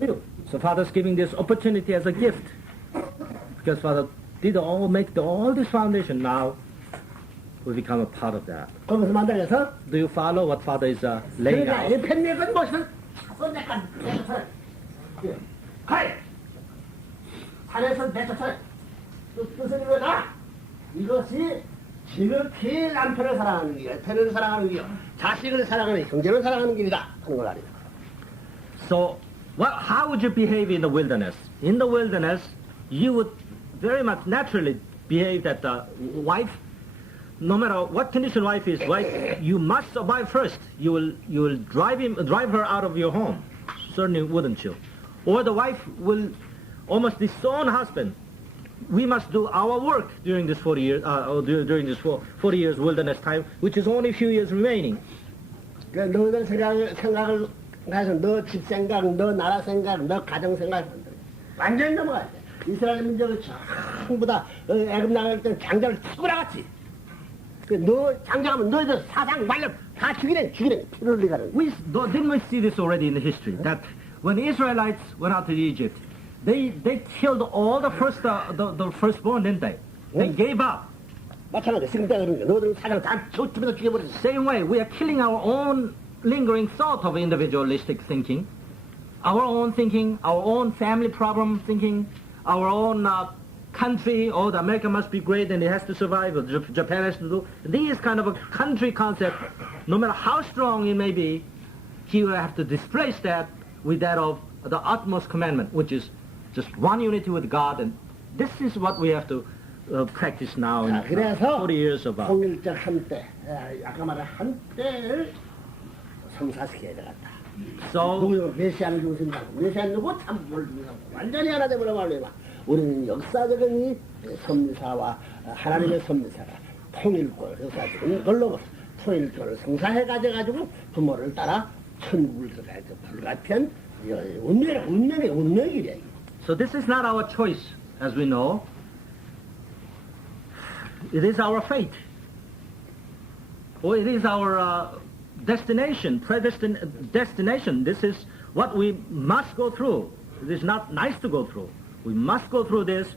So Father's giving this opportunity as a gift. Because Father did make all this foundation. Now we become a part of that. 그러면서 만들어서 Do you follow what Father is laying 그러니까 out? 이 팬맥은 무엇은 산에서 가이 산에서 내쫓아 뜻은 이거다. 이것이 지극히 남편을 사랑하는 길이야, 태를 사랑하는 길이야, 자식을 사랑하는 형제를 사랑하는 길이다 하는 걸 알아요. So how would you behave in the wilderness? In the wilderness, you would very much naturally behave that the wife, no matter what condition wife is, you must survive first. You will drive her out of your home. Certainly wouldn't you? Or the wife will almost disown husband. We must do our work during this 40 years, during this 40 years wilderness time, which is only a few years remaining. 그러니까 너희들 생각을 해서 너 집 생각, 너 나라 생각, 너 가정 생각 완전히 넘어가야 돼. 이스라엘 민족이 전부 다 애굽 나갈 때 장자를 치고 나갔지. 너 장자하면 너희들 사상 말려 다 죽이래 피를 흘리가는. Didn't we see this already in the history? That when the Israelites went out to Egypt, they killed all the firstborn, didn't they? They gave up. 마찬가지 지금 때 그런 거. 너희들 사상 다 집에서 죽여버렸어. Same way, we are killing our own lingering thought of individualistic thinking, our own thinking, our own family problem thinking, our own country. Oh, the America must be great and it has to survive. Or Japan has to do. These kind of a country concept, no matter how strong it may be, he will have to displace that with that of the utmost commandment, which is just one unity with God. And this is what we have to practice now in 40 years of our. 통일적 한때, 아까 말한 한때를 성사시켜야 되겠다. So 누구 메시아는 중심이고 메시아는 누구 참뭘 중심이고 완전히 하나 되버려 말이야. 우리는 역사적인 이 섭리사와 하나님의 섭리사가 통일권 역사적인 걸로 통일권을 성사해 가져가지고 부모를 따라 천국을 들어가야 돼. 불가피한 운명의 길이야. So this is not our choice, as we know. It is our fate. Or it is our destination, predestined destination. This is what we must go through. It is not nice to go through. We must go through this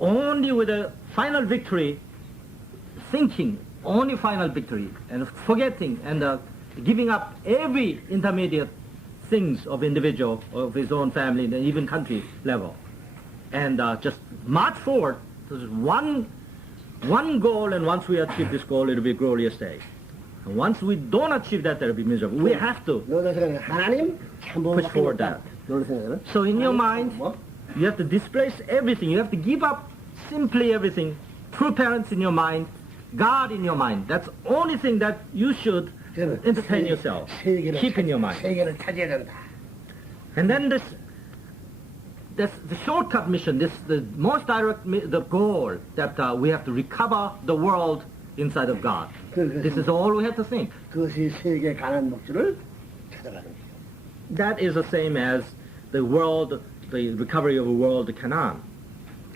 only with a final victory, thinking only final victory, and forgetting and giving up every intermediate things of individual, of his own family, and even country level, and just march forward. There's one goal, and once we achieve this goal, it'll be a glorious day. And once we don't achieve that, that'll be miserable. We have to push forward that. So in your mind, you have to displace everything. You have to give up simply everything. True parents in your mind, God in your mind. That's the only thing that you should entertain yourself. Keep in your mind. And then the shortcut mission, the most direct the goal that we have to recover the world inside of God. This is all we have to think. That is the same as the world, the recovery of the world, Canaan.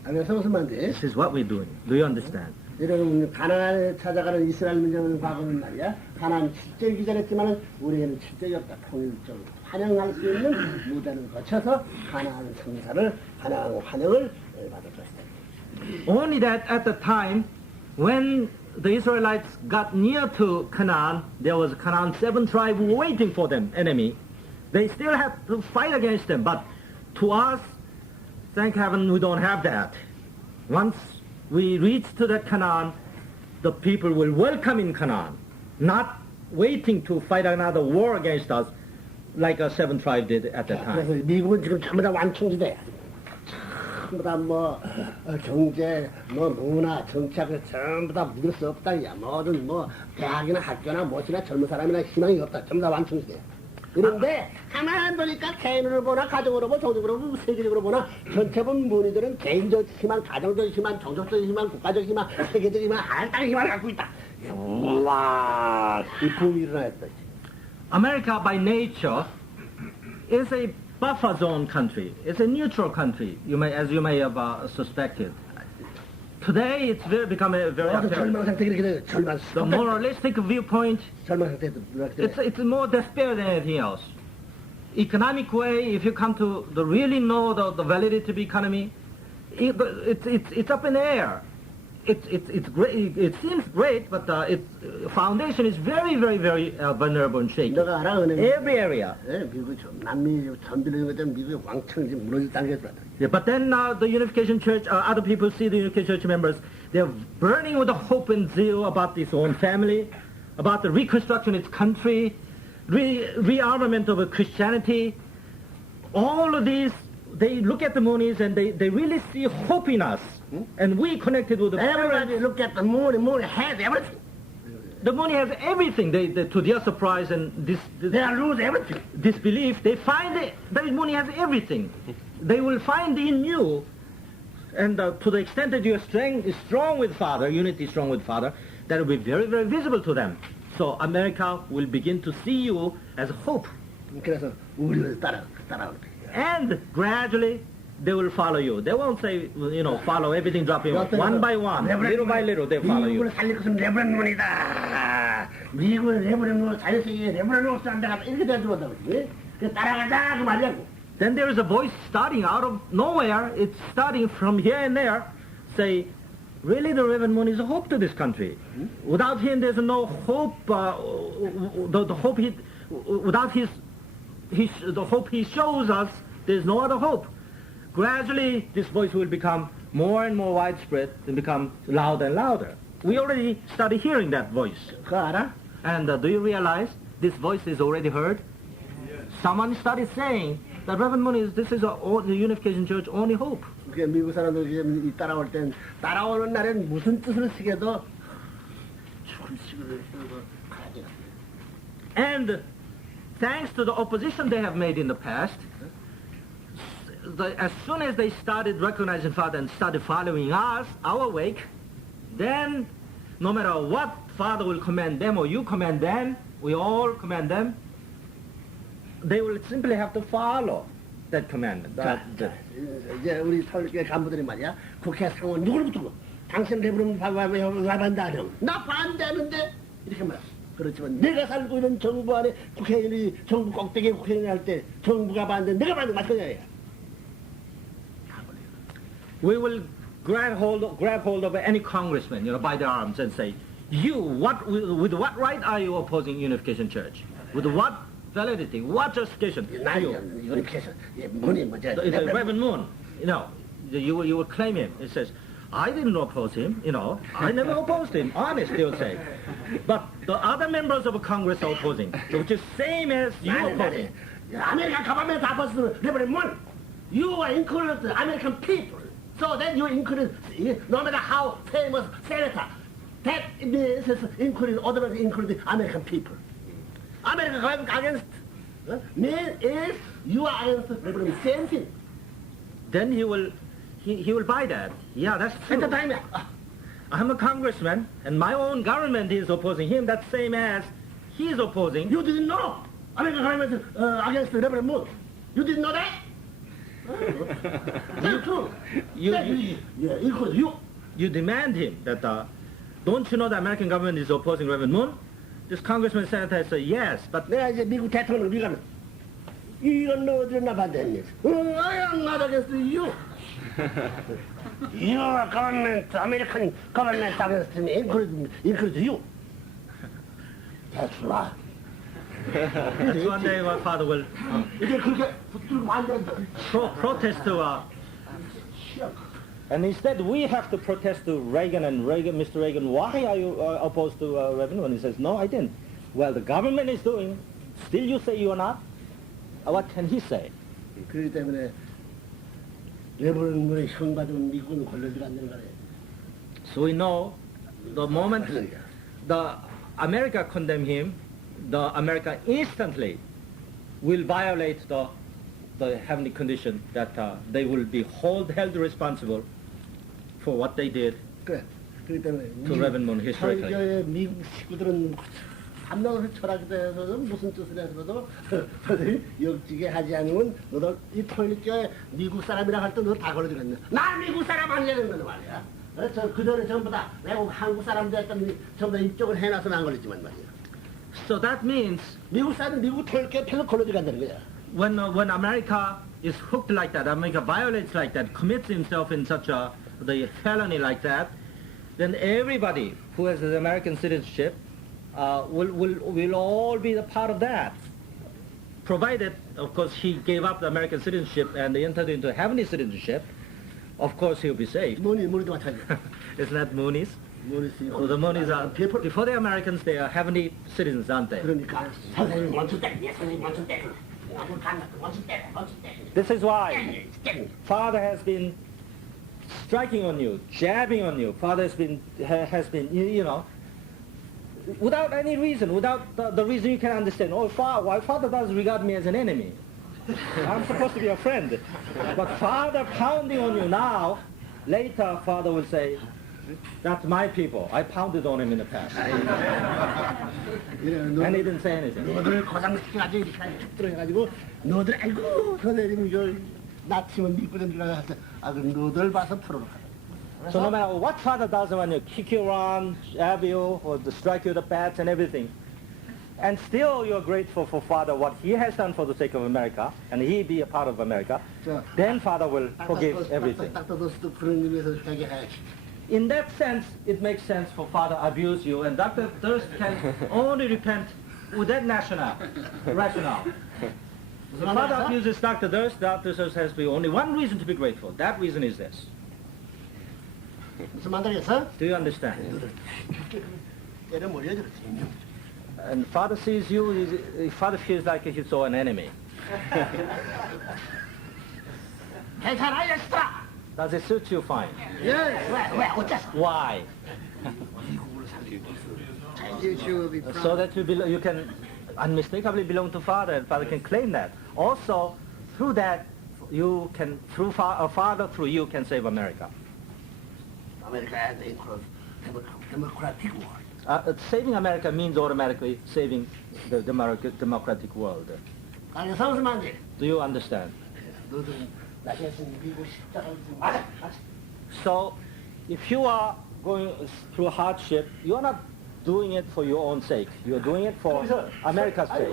This is what we're doing. Do you understand? 여러분 가나안에 찾아가는 이스라엘 민족은 과거는 말이야 가나안 7절 기절했지만 우리에는 7절이 없다. 통일적으로 환영할 수 있는 무대를 거쳐서 가나안 성사를 가나안 환영을 받을 것이다. Only that at the time when the Israelites got near to Canaan, there was Canaan 7 tribe waiting for them, enemy. They still had to fight against them, but to us, thank heaven, we don't have that. Once we reach to that Canaan, the people will welcome in Canaan, not waiting to fight another war against us, like a 7 tribe did at that time. 그래서 미국은 지금 전부 다 완충지대야. 전부 다 경제, 문화, 정착을 전부 다 믿을 수 없다. 뭐든 대학이나 학교나 무엇이나 젊은 사람이나 희망이 없다. 전부 다 완충지대야. 그런데 가만히 보니까 개인으로 보나 가정으로 보나 종족으로 보나 세계적으로 보나 전체본 문의들은 개인적 희망, 가정적 희망, 종족적 희망, 국가적 희망, 세계적 희망, 한땅 희망을 갖고 있다. 와, 이 붐이 일어났다. America by nature is a buffer zone country. It's a neutral country, as you may have suspected. Today it's become a very apparent. The moralistic viewpoint, it's more despair than anything else. economic way, if you come to really know the validity of economy, it's up in the air. It's great. It seems great, but its foundation is very, very, very vulnerable and shaky. 너가 알아, 은행. Every area. 예, 미국 남미 전비를 그때 미국이 왕창 지금 무너질 단계에 들어왔다. Yeah, but then the Unification Church, other people see the Unification Church members, they're burning with the hope and zeal about this own family, about the reconstruction of its country, rearmament of Christianity. All of these, they look at the Moonies and they really see hope in us. And we connected with the Everybody look at the moon has everything. The Mooney has everything. They to their surprise and They lose everything. disbelief, they find that the Mooney has everything. They will find in you, and to the extent that you are strong with Father, unity strong with Father, that will be very, very visible to them. So America will begin to see you as hope. 그래서 우리를 따라오게. And gradually, they will follow you. They won't say, follow everything, dropping one by one, little by little, they follow you. 미국을 살릴 것은 레브런문이다. 미국을 레브런문으로 자유세계에 레브런문으로 산다. 이렇게 되어들어온다고. 따라가자 그 말이야고. Then there is a voice starting out of nowhere. It's starting from here and there. Say, really, the Reverend Moon is a hope to this country. Without him, there's no hope. The hope without the hope he shows us, there's no other hope. Gradually, this voice will become more and more widespread and become louder and louder. We already started hearing that voice. 그거 알아? And do you realize this voice is already heard? Yes. Someone started saying that Reverend Moon this is the Unification Church only hope. 그게 미국 사람들 지금 따라올 땐 따라오는 날엔 무슨 뜻을 쓰게도 출식을 가야지. And thanks to the opposition they have made in the past, as soon as they started recognizing Father and started following us, our wake, then no matter what Father will command them or you command them, we all command them, they will simply have to follow that commandment. 이제 우리 서울교회 간부들이 말이야, 국회 상원 누구를 붙들고 당신 레브론 왜 반대하냐? 나 반대하는데 이렇게 말해. 그렇지만 내가 살고 있는 정부 안에 국회의원이 정부 꼭대기 국회의원이 할 때 정부가 반대, 내가 반대 맞 거냐? We will grab hold of any congressman, by their arms and say, with what right are you opposing Unification Church? With what validity? What justification? Unification, money, Reverend Moon, you will claim him. It says, I didn't oppose him, I never opposed him. Honest, they will say. But the other members of Congress are opposing, which is same as you opposing. American government opposed Reverend Moon. You are included the American people. So then you include, no matter how famous senator, that means including others, including American people. America going against means if you are against the same thing. Then he will buy that. Yeah, that's true. At the time, I'm a congressman, and my own government is opposing him. That's same as he's opposing. You didn't know American government against the Reverend Moon. You didn't know that? That's true. You demand him that, don't you know the American government is opposing Reverend Moon? This congressman, senator said, yes, but... 내가 이제 미국 대통령 미가면 이건 너 어디를 나 반대했니? I am not against you. Your government, American government against me, include you. That's right. That's one day my father will 이제 그렇게 붙들고 앉아있어. protest to... And instead, we have to protest to Reagan, Mr. Reagan, why are you opposed to revenue? And he says, no, I didn't. Well, the government is doing. Still you say you are not? What can he say? 그렇기 때문에 레버런문의 형 받은 미국은 걸려지가 않는 거래. So we know the moment the America condemn him, the America instantly will violate the heavenly condition that they will be held responsible for what they did 그래. 그렇기 때문에 to Reverend Moon historically. 설교의 미국 식구들은 한나라에서 철학에 대해서 무슨 뜻을 해서도 선생님 역지게 하지 않으면 너도 이 통일교회 미국 사람이라 할 때 너 다 걸어들었네. 나 미국 사람 아니라는 거는 말이야. 그 전에 전부 다 외국 한국 사람들 했던 전부 다 입적을 해놔서 안 걸렸지만 말이야. So that means 미국 사람 미국 통일교회 편을 걸어들어간다는 거야. when America is hooked like that, America violates like that, commits himself in such the felony like that, then everybody who has the American citizenship will all be a part of that. Provided, of course, he gave up the American citizenship and entered into heavenly citizenship, of course he'll be saved. 모니도 마찬가지. Isn't that Moonies? 모니스. Well, the Moonies are, before the Americans, they are heavenly citizens, aren't they? 그러니까 선생님 원수 때리네. 선생님 원수 때리네. 원수 때려. 원수 때려. This is why Father has been striking on you, jabbing on you. Father has been, you know, without any reason, without the reason you can understand. Oh, why Father does regard me as an enemy? I'm supposed to be a friend. But Father pounding on you now, later Father will say, that's my people. I pounded on him in the past. And he didn't say anything. 너들 고상시켜가지고 이렇게 툭 들어가지고 너들 아이고 선생님 저 나치면 미끄럼 들어가서 그럼 너들 봐서 풀어라. So no matter what Father does when you kick you around, jab you, or strike you with the bats and everything, and still you're grateful for Father, what he has done for the sake of America, and he be a part of America, then Father will forgive everything. 딱딱도스도 푸는 의미에서 회개해야지. In that sense, it makes sense for Father to abuse you, and Dr. Durst can only repent with that rationale. If Father abuses Dr. Durst has only one reason to be grateful. That reason is this. 무슨 말이겠어? Do you understand? 때려 머리에 들었지. And Father sees you, Father feels like he saw an enemy. 괜찮아, 얘들아. Does it suit you fine? 예, 왜 어째서? Why? So that you can unmistakably belong to Father, and Father can claim that. Also, through that, you can, Father through you can save America. Saving America means automatically saving the democratic world. Do you understand? So, if you are going through hardship, you are not doing it for your own sake. You are doing it for America's sake.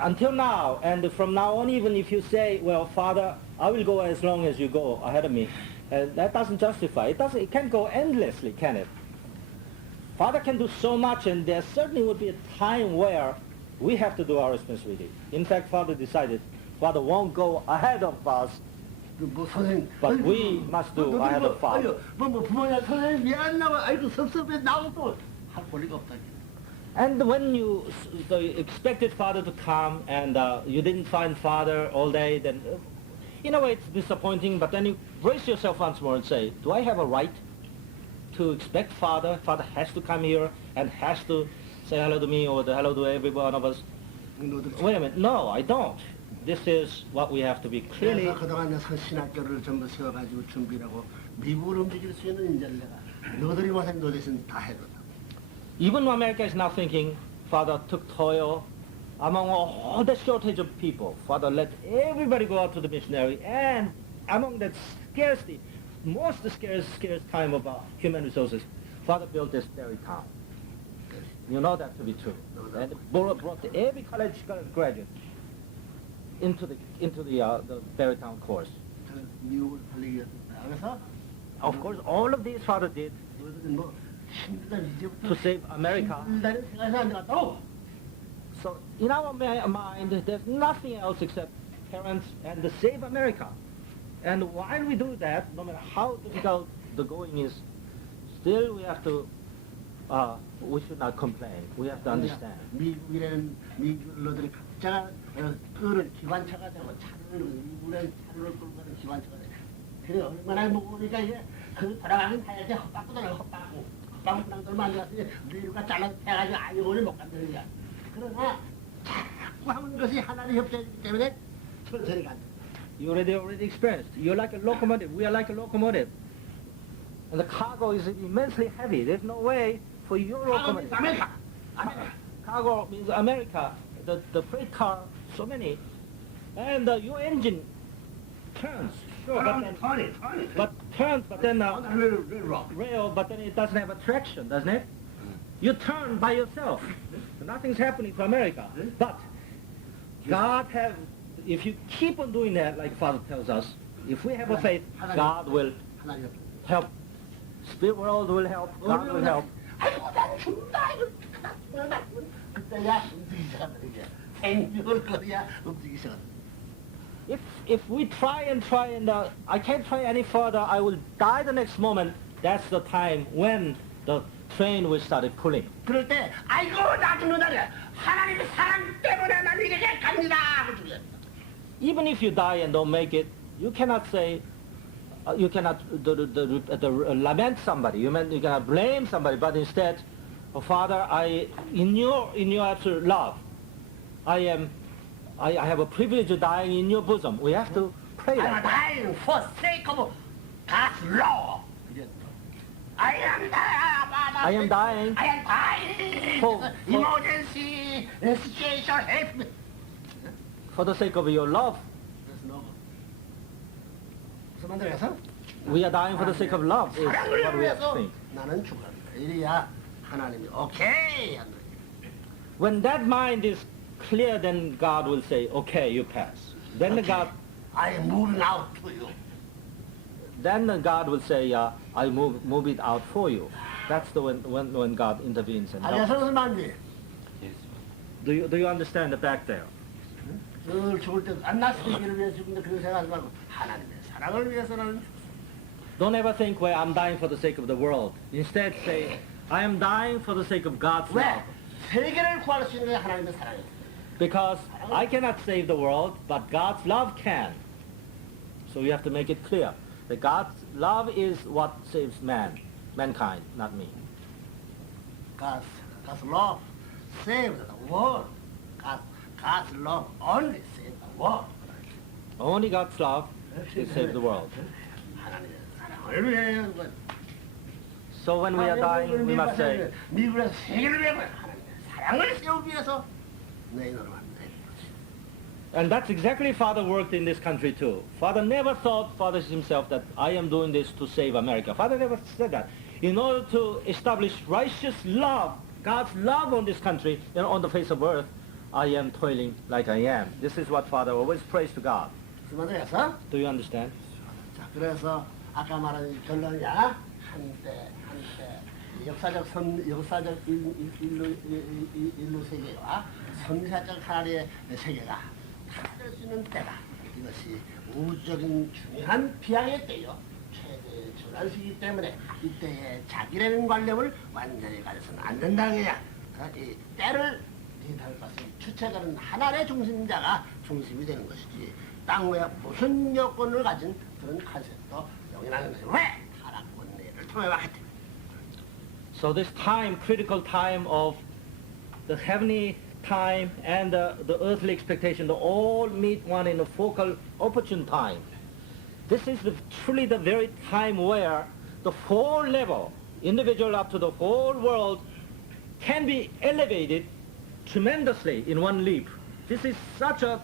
Until now, and from now on, even if you say, well, Father, I will go as long as you go ahead of me, that doesn't justify. It can't go endlessly, can it? Father can do so much, and there certainly would be a time where we have to do our responsibility. In fact, Father decided, Father won't go ahead of us, but we must do ahead of Father. And when you expected Father to come and you didn't find Father all day, then in a way it's disappointing, but then you brace yourself once more and say, do I have a right to expect Father? Father has to come here and has to say hello to me or hello to every one of us. Wait a minute, no, I don't. This is what we have to be clearly. 그동안 신학교를 전부 세워가지고 준비하고 미국을 움직일 수 있는 인재를 내가 너들이 와서 너 대신 다 해거든. Even America is now thinking, Father took toil among all the shortage of people. Father let everybody go out to the missionary, and among that scarcity, most scarce time of human resources, Father built this very town. You know that to be true. And brought every college graduate into the Berrytown course. Of course, all of these Father did to save America. So in our mind, there's nothing else except parents and to save America. And while we do that, no matter how difficult the going is, still we have to, we should not complain. We have to understand. 미국이라는 미국러들이 각자 끌은 기관차가 되고 미국이라는 차를 끌고 가는 기관차가 돼. 그래 얼마나 먹으니까 이제 그 돌아가는 타야지 헛바꾸더라 헛바꾸. 헛바꾸랑들만 가서 미국가 잘라서 해가지고 아이오를 못 간다는 거야. 그러나 자꾸 하는 것이 하나님 협조이기 때문에 천천히 간다. You already experienced. You're like a locomotive. We are like a locomotive. And the cargo is immensely heavy. There's no way for your locomotive. America. Cargo means America. The freight car, so many. And your engine turns. Sure, but then rail, but then it doesn't have a traction, doesn't it? you turn by yourself. Nothing's happening to America. But God have, if you keep on doing that, like Father tells us, if we have a faith, God will 하나님. help. Spirit world will help. God will help. 아이고 난 죽는다. 그때야 움직이기 시작한다 이게. 생명을 거야 움직이기 시작한다. If we try and I can't try any further, I will die the next moment. That's the time when the train will start pulling. 그럴 때 아이고 나 죽는다 그래. 하나님의 사랑 때문에 난 이렇게 갑니다. 하고 죽여. Even if you die and don't make it, you cannot say, you cannot lament somebody. You cannot blame somebody, but instead, oh, Father, in your absolute love, I have a privilege of dying in your bosom. We have to pray I'm like that. dying for sake of God's law. I am dying. I am dying for emergency situation help me. the sake of your love. 무슨 말이야? We are dying for the sake of love. Is 사랑을 what we have to 위해서 think. 나는 죽었다. 이래야 하나님이 오케이 한다. When that mind is clear, then God will say, "Okay, you pass." Then the God, I am moving out to you. then the God will say, "I move it out for you." That's the when God intervenes and helps. 알겠어 무슨 말인지? Do you understand the back there? 늘 죽을 때 안 낯설기를 위해서 죽는다 그런 생각하지 말고 하나님의 사랑을 위해서는 Don't ever think, "Well, I'm dying for the sake of the world." Instead, say, "I am dying for the sake of God's 왜? love." 세계를 구할 수 있는 게 하나님의 사랑이에요. Because I cannot save the world, but God's love can. So you have to make it clear that God's love is what saves mankind, not me. God's love saves the world. God's love only saves the world. Only God's love will save the world. 하나님의 사랑을 위해 So when we are dying, we must say, 미국에서 세계를 위해 하나님의 사랑을 세우기 위해서 내 인원을 만나. and that's exactly Father worked in this country too. Father never thought, Father himself, that I am doing this to save America. Father never said that. In order to establish righteous love, God's love on this country and on the face of earth, I am toiling like I am. This is what Father always prays to God. 무슨 말이야? Do you understand? 자, 그래서 아까 말한 이 결론이야. 한때 역사적 인류 세계와 선사적 하나님의 세계가 다를 수 있는 때다. 이것이 우주적인 중요한 비양의 때요. 최대의 전환시기 때문에 이때에 자기라는 관념을 완전히 가져서는 안 된다는 거야. 이 때를 리드할 것은 주체가는 하나의 중심자가 중심이 되는 것이지 땅 외에 무슨 여건을 가진 그런 컨셉도 용인하는 것이 왜 타락권리를 통해 왔겠다. So this time, critical time of the heavenly time and the earthly expectation, they all meet one in a focal, opportune time. This is truly the very time where the whole level, individual up to the whole world, can be elevated tremendously in one leap. This is such an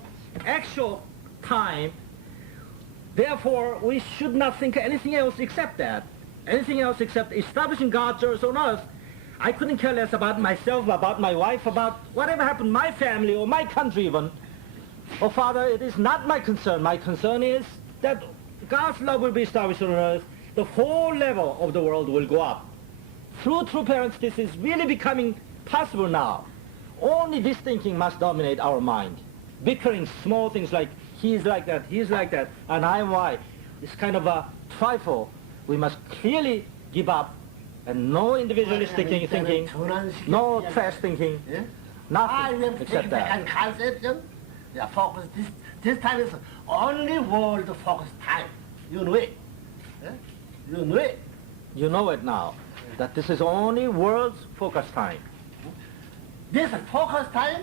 actual time. Therefore, we should not think anything else except that. Anything else except establishing God's earth on earth. I couldn't care less about myself, about my wife, about whatever happened, my family or my country even. Oh, Father, it is not my concern. My concern is that God's love will be established on earth. The whole level of the world will go up. Through true parents, this is really becoming possible now. Only this thinking must dominate our mind. Bickering small things like, he's like that, and I'm why. This kind of a trifle we must clearly give up, and no individualistic thinking, no trash thinking, nothing except that. Yeah, focus. This time is only world focus time. You know it. You know it. You know it now, that this is only world's focus time. This focus time,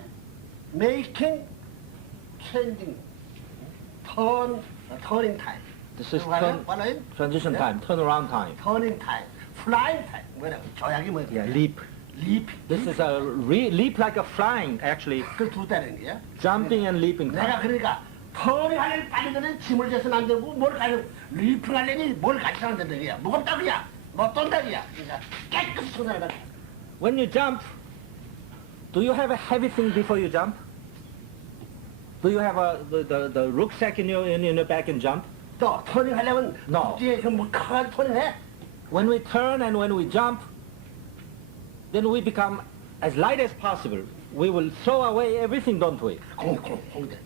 making, changing, turning time. This is transition time, turnaround time. Turning time, flying time. 뭐라고? 조약이 뭐야? Yeah, leap. Leap. This is a leap like a flying, actually. 그두 다른 게야. Jumping and leaping 내가 time. 그러니까 터닝 하려면 빨리 전에 짐을 져서는 안 되고 뭘 가려 리프를 하려니 뭘 가져서는 안 된다 그야. 무겁다 그야. 못 돈다 그야. 그러니까 깨끗이 손을 해. when you jump, do you have a heavy thing before you jump? Do you have the rucksack in your back and jump? 또 터닝 하려면 No. 뒤에 뭐 큰 터닝해. When we turn and when we jump, then we become as light as possible. We will throw away everything, don't we? 공대.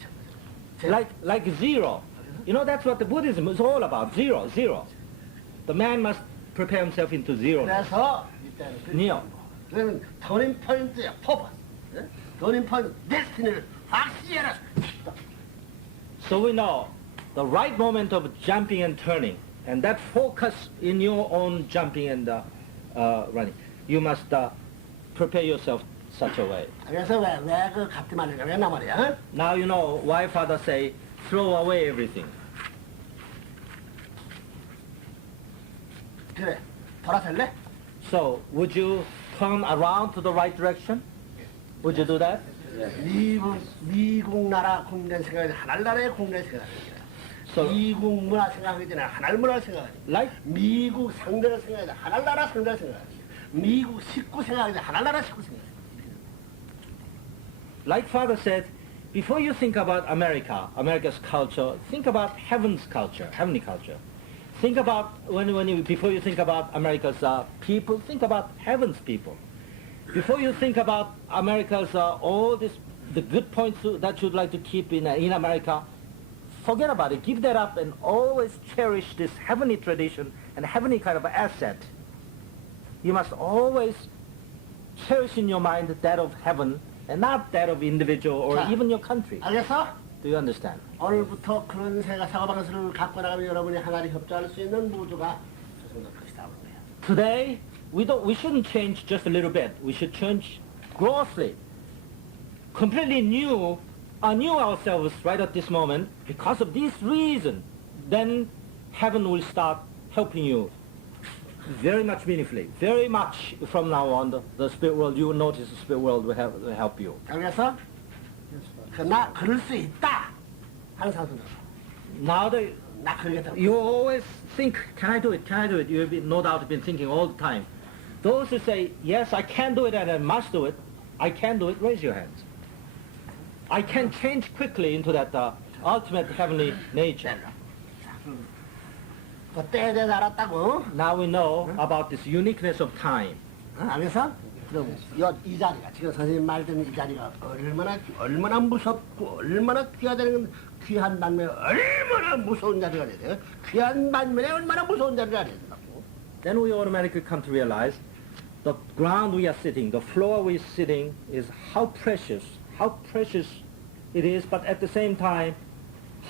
Like zero. You know, that's what the Buddhism is all about, zero. The man must prepare himself into zero. 그래서 이때는 Neo. 그러면 터닝 포인트야, 퍼포스. 터닝 포인트, 데스티니를 확실히 알아. So we know the right moment of jumping and turning, and that focus in your own jumping and running. You must prepare yourself such a way. 그래서 왜그 갚지 말라니까 왜나 말이야? Now you know why Father say, throw away everything. 그래, 돌아설래? So, would you turn around to the right direction? Would you do that? 미국 나라 국내 생각이 하나를 나라의 국내 생각이 So, 미국 문화 생각하기 전에 하나를 문화 생각하지. like, 미국 상대를 생각하지. 하나를 나라 상대를 생각하지. 미국 식구 생각하지. 하나를 나라 식구 생각하지. like Father said, before you think about America's culture, think about heaven's culture, heavenly culture. Think about, before you think about America's people, think about heaven's people. Before you think about America's, the good points that you'd like to keep in America, forget about it. Give that up and always cherish this heavenly tradition and heavenly kind of asset. You must always cherish in your mind that of heaven and not that of individual or 자, even your country. 알겠어? Do you understand? 오늘부터 그런 사고방식을 갖고 나가면 여러분이 하나님 협조할 수 있는 무주가 조성될 것이다. 그런 거야. Today, we shouldn't change just a little bit. We should change grossly. Completely new ourselves right at this moment because of this reason. Then heaven will start helping you very much meaningfully. Very much from now on, the spirit world, you will notice the spirit world will help you. 그래서 나 그럴 수 있다 하는 사람들. Now 나 그러겠다. you always think, can I do it? You have no doubt been thinking all the time. Those who say, yes, I can do it and I must do it, I can do it, raise your hands. I can change quickly into that ultimate heavenly nature. 그때에 대해서 알았다고. Now we know about this uniqueness of time. 알겠어? 그럼 이 자리가 지금 선생님 말했던 이 자리가 얼마나 무섭고 얼마나 귀하다는 귀한 반면에 얼마나 무서운 자리가 돼요. 귀한 반면에 얼마나 무서운 자리가 된다고. Then we automatically come to realize the ground we are sitting, the floor we are sitting is how precious it is, but at the same time,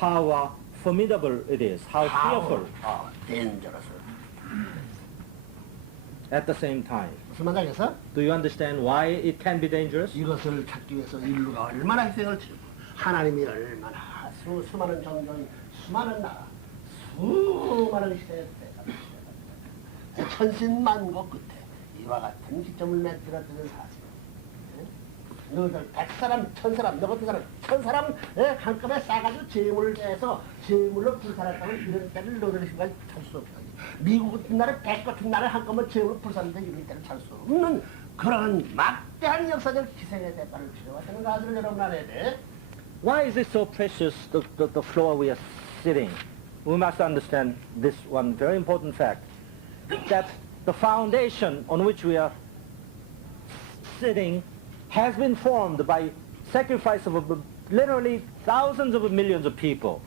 how formidable it is, how fearful dangerous. at the same time. 무슨 말인지 알겠어? Do you understand why it can be dangerous? 이것을 찾기 위해서 인류가 얼마나 희생을 치르고 하나님이 얼마나 수많은 종교인 수많은 나라 수많은 시대에 천신만고 끝에 이와 같은 기점을 맺들었던 사실. 너희들 100사람, 1000사람, 너 같은 사람, 1000사람 한꺼번에 싸가지고 재물을 내서 재물로 불살했다면 이런 때를 너희들 시간 찾수 없다. 미국 같은 나라, 100 같은 나라 한꺼번에 재물로 불살했는데 이런 때를 찾을 수 없는 그런 막대한 역사적 희생의 대가를 치러왔다는 사실을 여러분 알아야 돼. Why is it so precious, the floor we are sitting? We must understand this one very important fact, that the foundation on which we are sitting has been formed by sacrifice of literally thousands of millions of people.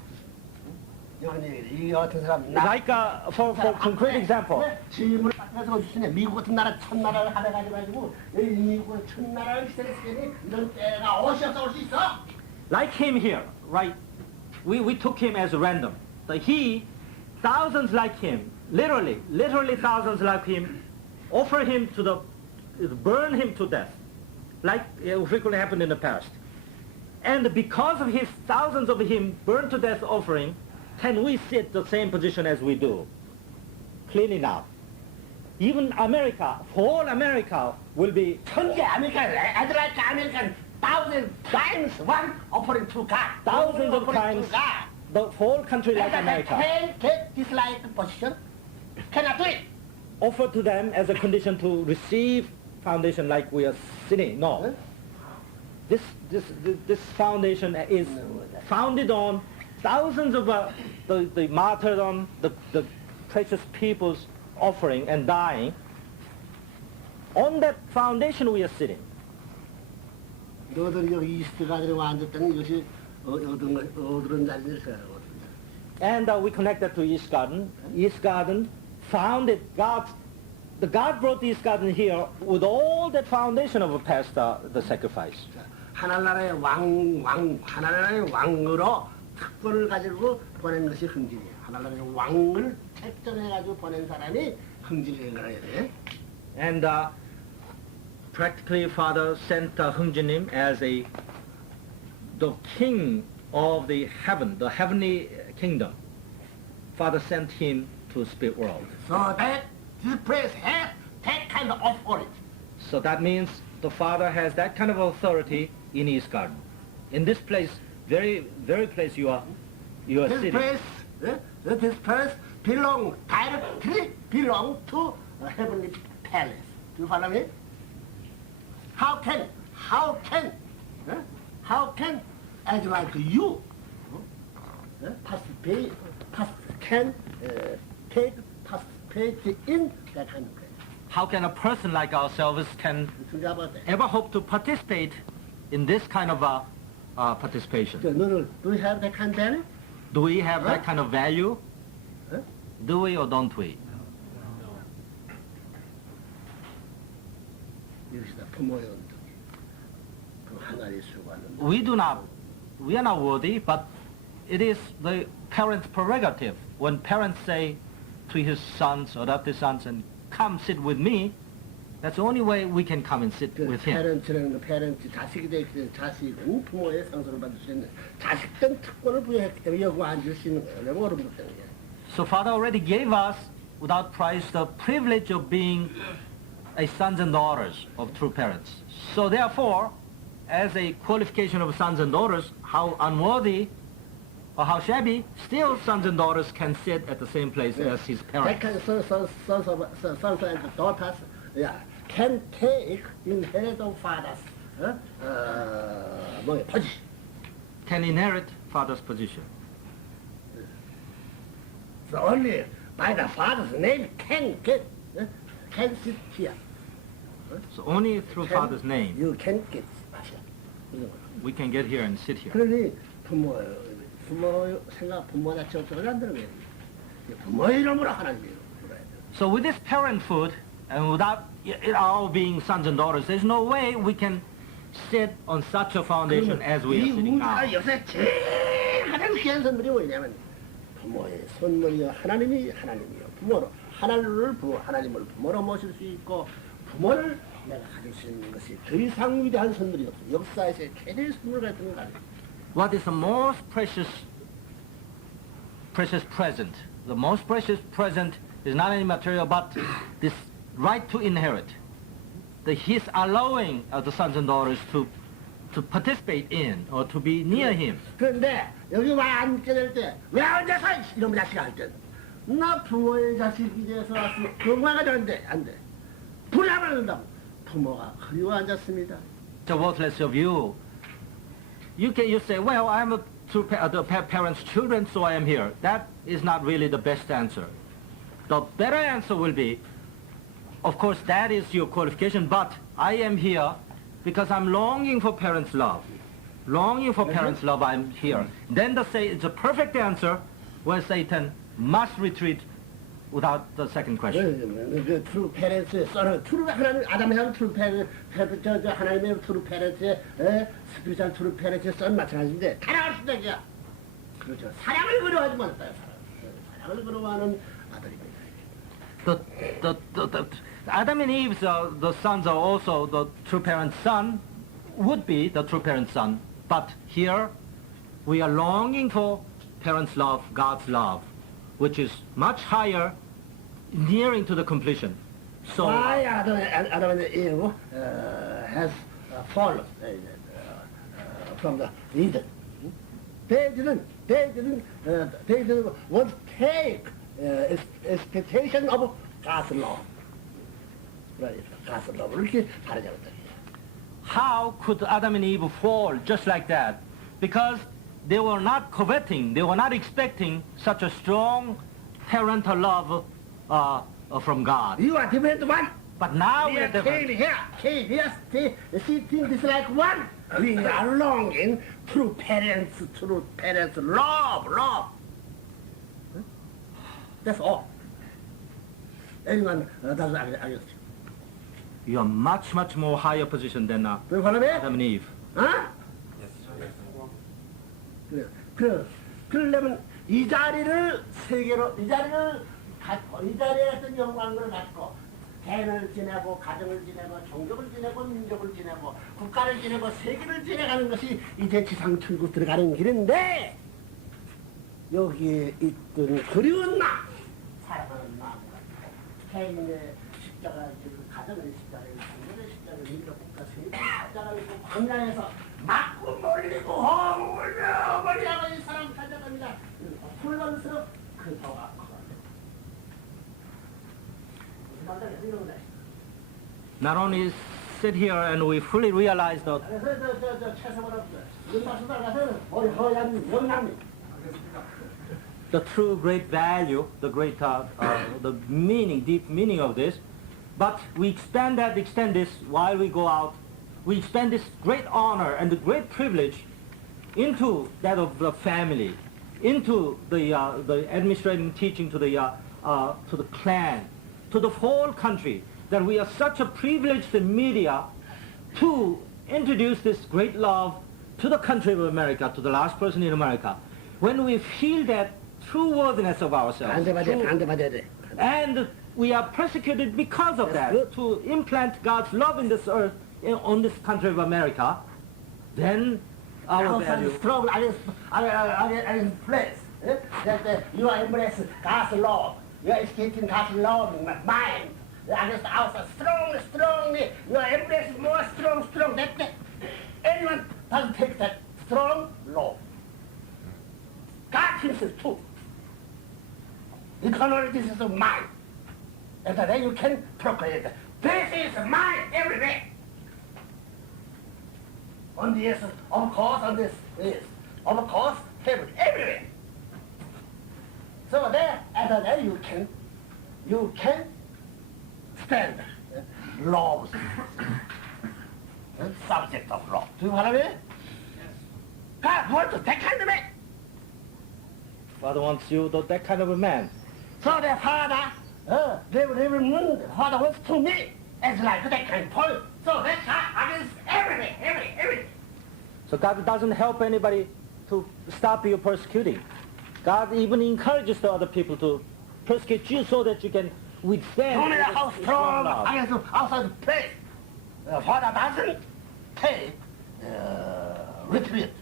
이 같은 사람 Like for concrete example, 질문을 받아서 주시네. 미국 같은 나라 천 나라를 하려가지고 미국 천 나라를 희생했으니 이런 때가 옷이 없어 올 수 있어? like him here, right? We took him as random. But thousands like him, literally thousands like him, offer him burn him to death, like frequently happened in the past. And because of his thousands of him burned to death offering, can we sit the same position as we do? Clearly not. Even America, whole America will be 천개 아메리칸, 아들랄까 아메리칸, thousand times one offering to God. thousands of times the whole country like America Can get this like position? Cannot do it. offered to them as a condition to receive foundation like we are sitting. No. Huh? This foundation is founded on thousands of the martyrdom, the precious people's offering and dying. On that foundation we are sitting. 너들이 여기 이스트 가든에 앉았다는 이것이 얻은 자리를 생각하거든요. And we connected to East Garden. East Garden founded the God brought East Garden here with all that foundation of past the sacrifice. 하나나라의 하나나라의 왕으로 특권을 가지고 보낸 것이 흥진이에요. 하나나라의 왕을 택정해가지고 보낸 사람이 흥진이라는 거예요. And practically, Father sent Hung Jinim as the king of the heavenly kingdom. Father sent him to spirit world. So that this place has that kind of authority. So that means the Father has that kind of authority in East Garden. In this place, very place you are sitting. This place directly belong to a heavenly palace. Do you follow me? How can, as like you, participate in that kind of place? How can a person like ourselves can Think about that. ever hope to participate in this kind of participation? So, no, do you have that kind of value? Do we have that kind of value? Huh? Do we or don't we? 이것이다 부모의 은덕. 그 하나의 수고하는. We are not worthy, but it is the parent's prerogative. When parents say to his sons, adopted sons, and come sit with me, that's the only way we can come and sit with him. 패런트라는 거, 패런트 자식이 되기 때문에 자식은 부모의 상속을 받을 수 있는 자식된 특권을 부여했기 때문에 여기 앉을 수 있는 거예요. 내가 어른들 때문에. So Father already gave us, without price, the privilege of being a sons and daughters of true parents. So therefore, as a qualification of sons and daughters, how unworthy or how shabby, still sons and daughters can sit at the same place as his parents. That kind of sons and daughters, yeah, can take inherit of father's position. Can inherit father's position. So only by the father's name can sit here. So only through father's name You can get. we can get here and sit here. 그러니 부모 생각 부모 자체 없어서 안 되는 거예요. 부모 이름으로 하나님이에요. So with this parenthood, and without it all being sons and daughters, there's no way we can sit on such a foundation as we are sitting now. 요새 제일 가장 귀한 선물이 뭐냐면 부모의 선물이요. 하나님이요. 부모로 하나님을 부모로 모실 수 있고 부모를 내가 가질 수 있는 것이 더 이상 위대한 선물이 없어요. 역사에서 최대의 선물 같은 건 아니에요. What is the most precious present? The most precious present is not any material, but this right to inherit. His allowing the sons and daughters to participate in or to be near him. 그런데 여기 와 앉게 될 때 왜 앉아서 이놈 자식아 할 때 나 부모의 자식이 돼서 왔으면 건강하지 안 돼. 불량을 한다고 부모가 그리워 앉았습니다. So worthless of you. You say, well, I'm the parents' children, so I am here. That is not really the best answer. The better answer will be, of course, that is your qualification, but I am here because I'm longing for parents' love. Longing for parents' love, I'm here. Then it's a perfect answer where Satan must retreat without the second question. 그 true parents의 썰은 아담이 한 true parent, 하나님의 true parent의 spiritual true parent의 썰 마찬가지인데 다 나올 수 있다. 그렇죠. 사랑을 그리워하지 못했다. 사랑을 그리워하는 아들입니다. The Adam and Eve's the sons are also the true parent's son, would be the true parent's son. But here we are longing for parents' love, God's love, which is much higher, nearing to the completion. So why Adam and Eve has fallen from the Eden? They didn't want to take expectation of God's law. 그러니까 가스 러브를 이렇게 사라졌다. How could Adam and Eve fall just like that? Because they were not coveting, they were not expecting such a strong parental love from God. You are different one. But now we are came different. here, she thinks this like one. We are longing through parents, love. Huh? That's all. Anyone doesn't agree. You are much, much more higher position than Do you follow me? Adam and Eve. 어? 그러려면 이 자리를 세계로, 이 자리를 갖고, 이 자리에서 영광을 갖고, 개를 지내고, 가정을 지내고, 종족을 지내고, 민족을 지내고, 국가를 지내고, 세계를 지내가는 것이 이제 지상천국 들어가는 길인데, 여기에 있던 그리운 나, 사랑하는 마음과 개인의 십자가를, 가정의 십자가를, 종족의 십자가를, 민족 국가 세계 십자가를 있고, 광야에서 맞고 몰리고 허물며 멀리하고 이 사람 찾아갑니다. 불만스럽 그 더가 커. 무슨 말이야? 이런 거다. Not only sit here and we fully realize that 그래서 저 채석을 없어. 눈마수다 가서는 머리 허연 영남이. the true great value, the great the meaning, deep meaning of this, but we extend this while we go out. We extend this great honor and the great privilege into that of the family, into the administrating teaching to the clan, to the whole country, that we are such a privileged media to introduce this great love to the country of America, to the last person in America. When we feel that true worthiness of ourselves, 반대받아야 돼. and we are persecuted because of that, to implant God's love in this earth, on this country of America, then our value. Strong against place. That you are embrace God's love. You are escaping God's love in my mind. Against outside, strongly. You are embracing more strong. That anyone doesn't take that strong love. God himself too. Economic, this is mine. And then you can proclaim that this is mine everywhere. On the yes, of course, on this is, of course, heaven, everywhere. So there, and then you can stand laws, subject of law. Do you follow me? God wants that kind of man. Father wants you that kind of a man. So the father, father wants to me as like that kind of point. So that's against everything. So God doesn't help anybody to stop you persecuting. God even encourages the other people to persecute you so that you can withstand. No matter how this strong love. against outside the place, the father doesn't take retreat.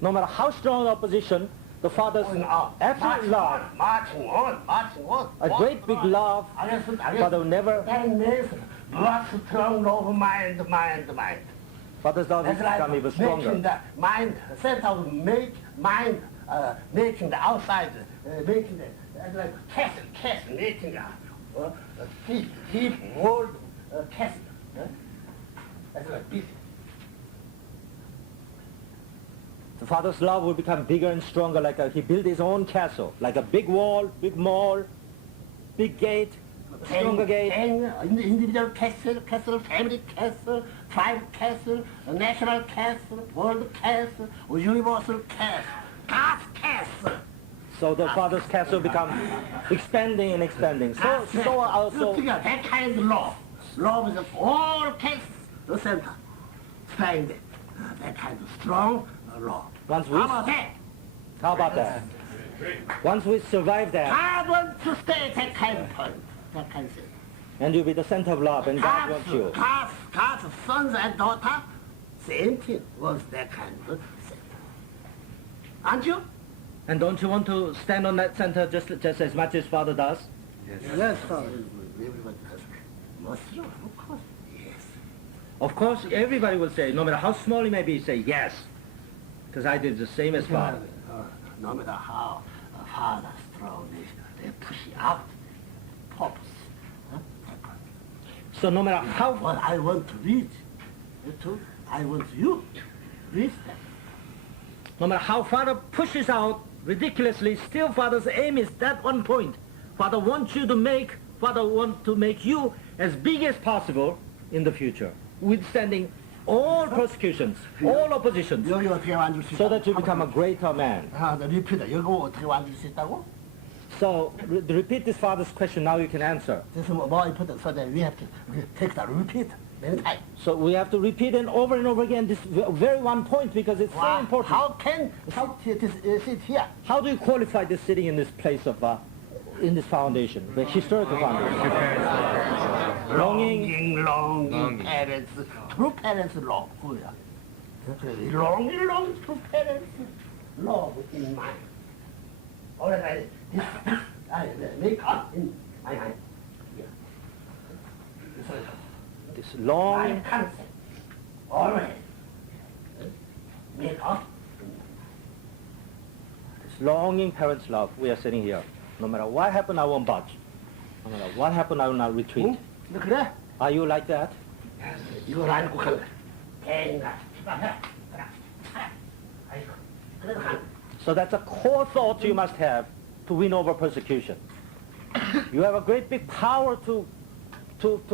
No matter how strong the opposition, the Father's Going out, absolute love, marching on. a great big love, Father will never, That means blood strong love, mind. Father's love is That's become even like making stronger. the mind, center of mind, making the outside, making the, that's like castle, making a deep world castle. That's like busy. The Father's love will become bigger and stronger, like he built his own castle, like a big wall, big mall, big gate, stronger gate. Individual castle, family castle, tribe castle, national castle, world castle, universal castle, God's castle. So the Father's castle become expanding and expanding. So also, that kind of love. Love is of all castles, the center. Find it. That kind of strong love. Once we, How about that? how about that? Once we survive that, God wants to stay at that kind of point, that kind of thing. and you'll be the center of love, and God wants you. God's sons and daughter, same thing, was that kind of center. Aren't you? And don't you want to stand on that center just as much as Father does? Yes, Father. Everybody does. Must you? Of course. Yes. Of course, everybody will say, no matter how small he may be, say yes, because I did the same as Father. No matter how hard or strong they push you out. Purpose. So no matter how What I want to read, I want you to read that. no matter how Father pushes out ridiculously, still Father's aim is that one point. Father wants you to make you as big as possible in the future, withstanding all persecutions, all oppositions, 여기 어떻게 만들 수 so 있다고? that you become a greater man. 리피다. 여기 어떻게 만들 수 있다고? So repeat this Father's question. Now you can answer. This is more important, so that we have to take the repeat many times. So we have to repeat it over and over again this very one point because it's so important. How can sit here? How do you qualify this sitting in this place of in this foundation, the historical foundation? Longing parents, true parents love. Longing true parents love in mind. All right, this I make up in my mind. This longing, My concept. All right. Make up. this longing parents' love. We are sitting here. No matter what happens, I won't budge. No matter what happens, I will not retreat. 응? 너 그래? Are you like that? 이걸 안고 가는 거야. 대인가. 아이고. 그래도 한. So that's a core thought you must have to win over persecution. You have a great big power to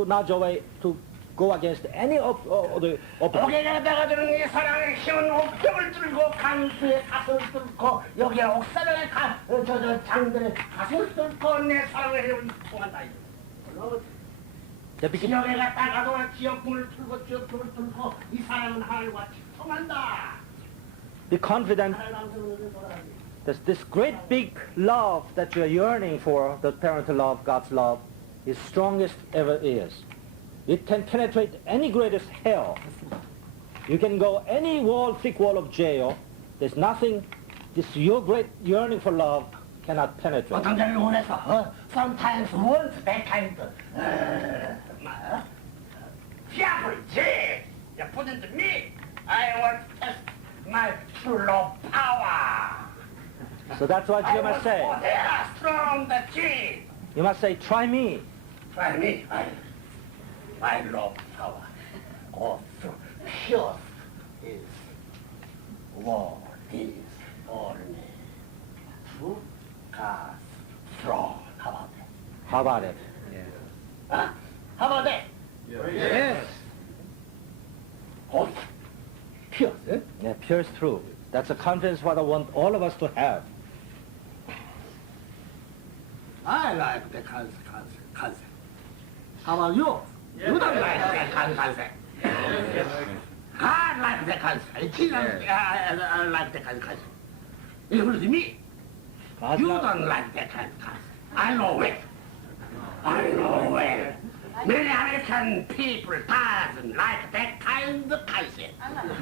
nudge away, to go against any the opposition. 옥에게 내가주는 이 사랑의 힘은 옥벽을 뚫고 간수의 가슴을 뚫고 여기에 옥사장의 저 장들의 가슴을 뚫고 내 사랑의 힘을 통한다. 지역에 갔다가도 지역문을 뚫고 지역문을 뚫고 이 사랑은 하늘과 통한다. Be confident that this great big love that you are yearning for, the parental love, God's love, is strongest ever is. It can penetrate any greatest hell. You can go any wall, thick wall of jail. There's nothing, your great yearning for love cannot penetrate. 어떤 데를 원해서 sometimes once that kind fearful you put it to me. I want to test my true love power. So that's what you must say. They are strong the key. You must say, try me. Try me. My love power. Go through pure is war is only true God's throne. How about that? How about it? Huh? How about that? Yes. Oh, pure. Eh? Yeah, pure is true. That's a confidence what I want all of us to have. I like the concept. How about you? You don't like that concept. God likes the concept. Jesus like the concept. You heard me? God's You love- don't like that concept. I know it. I know it. Many American people doesn't like that kind of concept.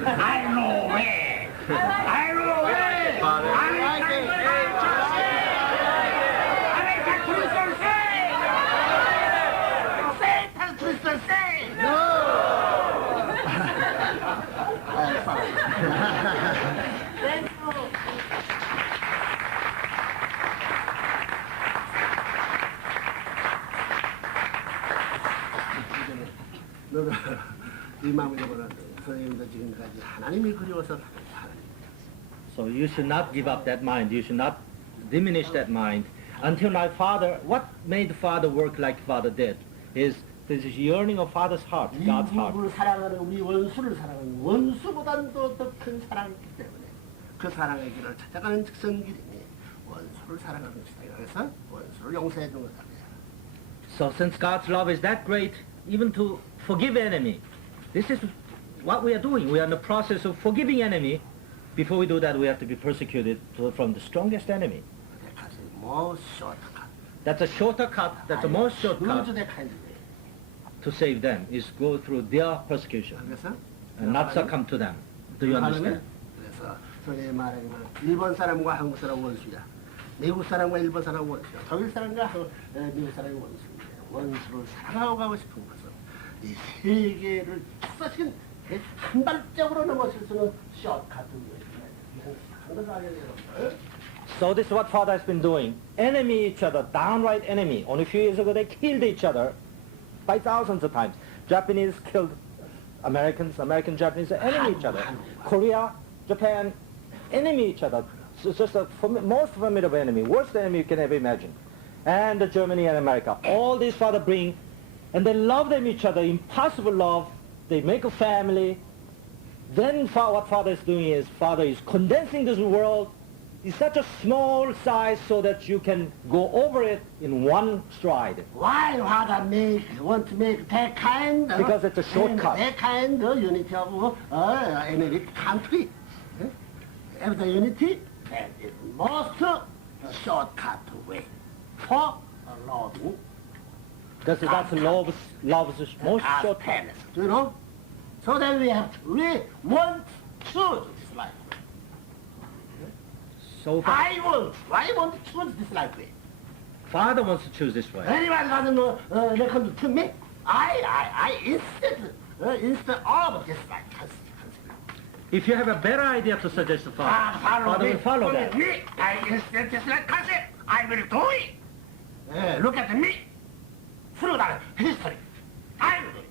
I know it. I know it. I like it. 너도 이 마음을 보는 선생님도 지금까지 하나님이 그리워서 하나님. So you should not give up that mind. You should not diminish that mind. Until now, Father, what made Father work like Father did is this yearning of Father's heart, God's heart. 미국을 사랑하는 우리 원수를 사랑하는 원수보다도 더 큰 사랑이기 때문에 그 사랑의 길을 찾아가는 직선길이니 원수를 사랑하는 것이다. 그래서 원수를 용서해 주는 것이다. So since God's love is that great, even to forgive enemy, this is what we are doing. We are in the process of forgiving enemy. Before we do that, we have to be persecuted from the strongest enemy. That's a shorter cut. That's the most shortcut to save them, is go through their persecution and not succumb to them. Do you understand? 그래서 선생님 말하기는 일본 사람과 한국 사람 원수야. 미국 사람과 일본 사람 원수야. 독일 사람과 미국 사람이 원수인데 원수를 사랑하고 가고 싶은 것은 이 세계를 축소시킨 한발적으로 넘어설 수는 숏카트입니다. So this is what Father has been doing. Enemy each other, downright enemy. Only a few years ago they killed each other. by thousands of times. Japanese killed Americans, Japanese enemy each other. Korea, Japan, enemy each other. So it's just a most formidable enemy, worst enemy you can ever imagine. And Germany and America. All these father bring, and they love them each other, impossible love. They make a family. Then what father is doing is, father is condensing this world in such a small size so that you can go over it in one stride. Why father want to make that kind of... Because it's a shortcut. That kind of unity of any country. If the unity, that is most shortcut way for loving. That's love's most shortcut. You know? So that we want to choose this life. So I want to choose this life way. father wants to choose this way. Anyone doesn't recommend to me. I instead of this life. If you have a better idea to suggest to father, father will follow that. Me. I instead this like concept. I will do it. Look at me. Through that history. I will do it.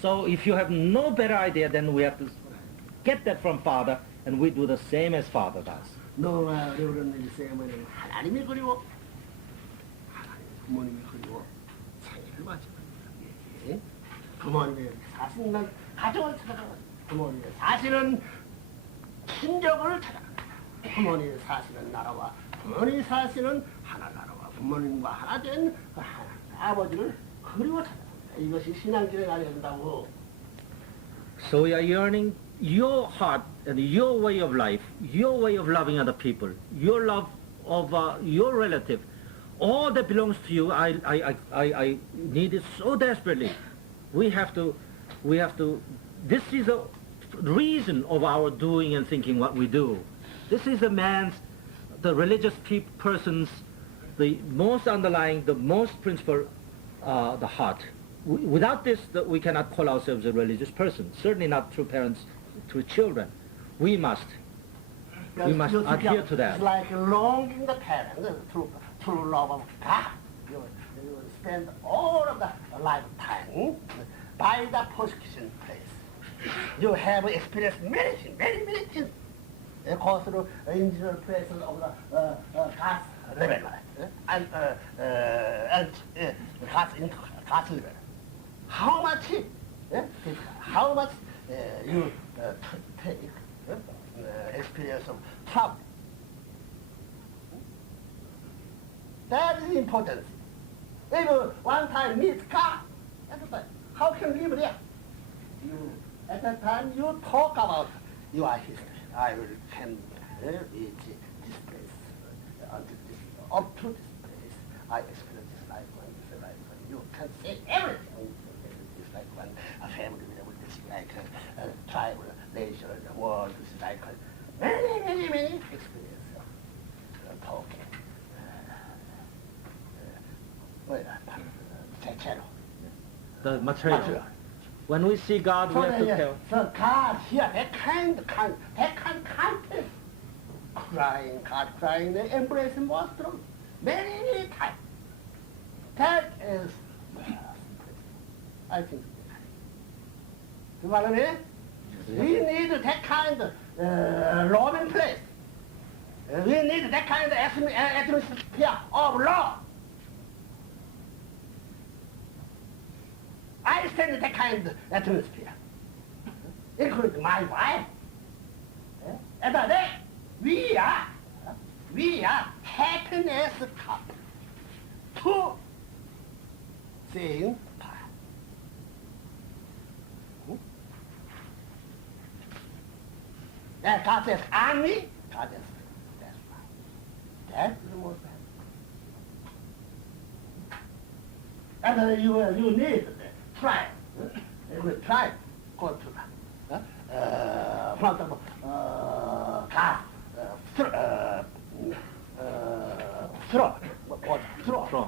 So if you have no better idea, then we have to get that from father, and we do the same as father does. 너 어려운 셈은 하나님이 그리워. 하나님 부모님이 그리워. 생일을 맞이하는 부모님의 사실은 가정을 찾아가는 부모님의 사실은 친족을 찾아가는 부모님의 사실은 나라와 부모님의 사실은 하나 나라와 부모님과 하나 된 아버지를 그리워 찾아간다. 이것이 신앙길에 가야 된다고. So we are yearning your heart and your way of life, your way of loving other people, your love of your relative, all that belongs to you. I need it so desperately. We have to. This is a reason of our doing and thinking what we do. This is the religious person's, the most underlying, the most principal, the heart. Without this, we cannot call ourselves a religious person. Certainly not through parents, through children. We must adhere to that. It's like longing the parents through love of God. You spend all of the lifetime by the persecution place. You have experienced many things. Go through individual places of the God's level and God's level. How much you take experience of trouble. That is important. If one time meet God, how can you live there? At that time you talk about your history. I will can reach this place, up to this place. I experienced this life one. You can say everything. It's like one a family with this like a tribal nation, the world is like many experience of talking. The material. When we see God, we have to tell. So God here, that kind content. Crying, they embrace him was strong. Many times. That is, I think. You follow me? We need that kind of loving place. We need that kind of atmosphere of love. I stand that kind of atmosphere, including my wife. And then we are happiness cup. Two same part. And God says, army, God says, that's right. That is the most happy. And you need try. Try. Go to that. Front of God. Throw.